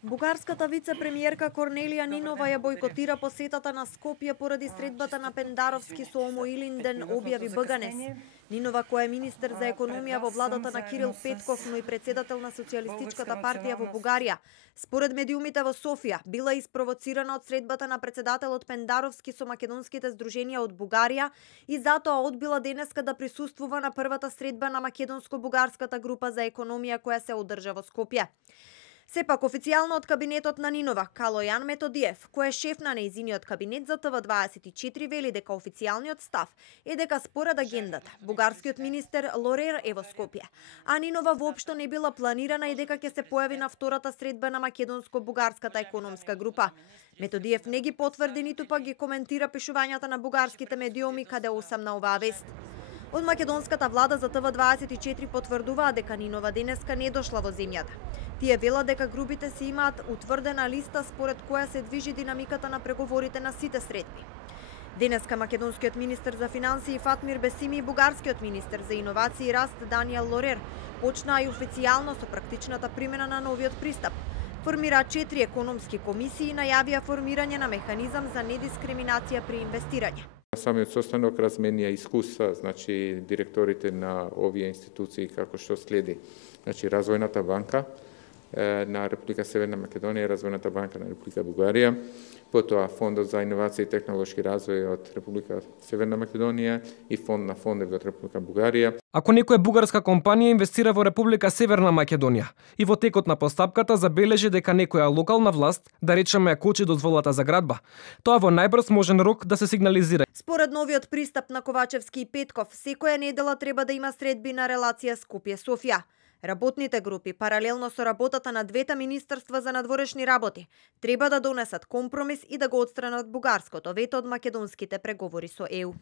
Бугарската вице-премиерка Корнелија Нинова ја бойкотира посетата на Скопје поради средбата на Пендаровски со Омо Илинден, објави БГНЕС. Нинова, која е министер за економија во владата на Кирил Петков, но и председател на Социјалистичката партија во Бугарија, според медиумите во Софија, била испровоцирана од средбата на председателот Пендаровски со македонските здруженија од Бугарија и затоа одбила денеска да присуствува на првата средба на македонско-бугарската група за економија која се одржа во Скопје. Сепак, официјално од кабинетот на Нинова, Калојан Методиев, кој е шеф на нејзиниот кабинет за ТВ24, вели дека официјалниот став е дека според агендата, бугарскиот министер Лорер е во Скопје, а Нинова воопшто не била планирана и дека ќе се појави на втората средба на македонско-бугарската економска група. Методиев не ги потврди, ниту пак ги коментира пишувањата на бугарските медиуми каде осамна оваа вест. Од македонската влада за ТВ24 потврдуваа дека Нинова денеска не дошла во земјата. Тие велат дека групите си имаат утврдена листа според која се движи динамиката на преговорите на сите средби. Денеска македонскиот министер за финансии Фатмир Бесими и бугарскиот министер за иновации и раст Даниел Лорер почнаа и официјално со практичната примена на новиот пристап. Формираа 4 економски комисии и најавија формирање на механизам за недискриминација при инвестирање. Самиот состанок разменија искуства, значи директорите на овие институции како што следи, значи Развојната банка на Република Северна Македонија, Развојната банка на Република Бугарија, потоа Фондот за иновација и технолошки развој од Република Северна Македонија и Фонд на фондови од Република Бугарија. Ако некоја бугарска компанија инвестира во Република Северна Македонија и во текот на постапката забележи дека некоја локална власт, да речеме, кочи дозволата за градба, тоа во најбрз можен рок да се сигнализира. Според новиот пристап на Ковачевски и Петков, секоја недела треба да има средби на релација Скопје-Софија. Работните групи, паралелно со работата на двете министерства за надворешни работи, треба да донесат компромис и да го отстранат бугарското вето од македонските преговори со ЕУ.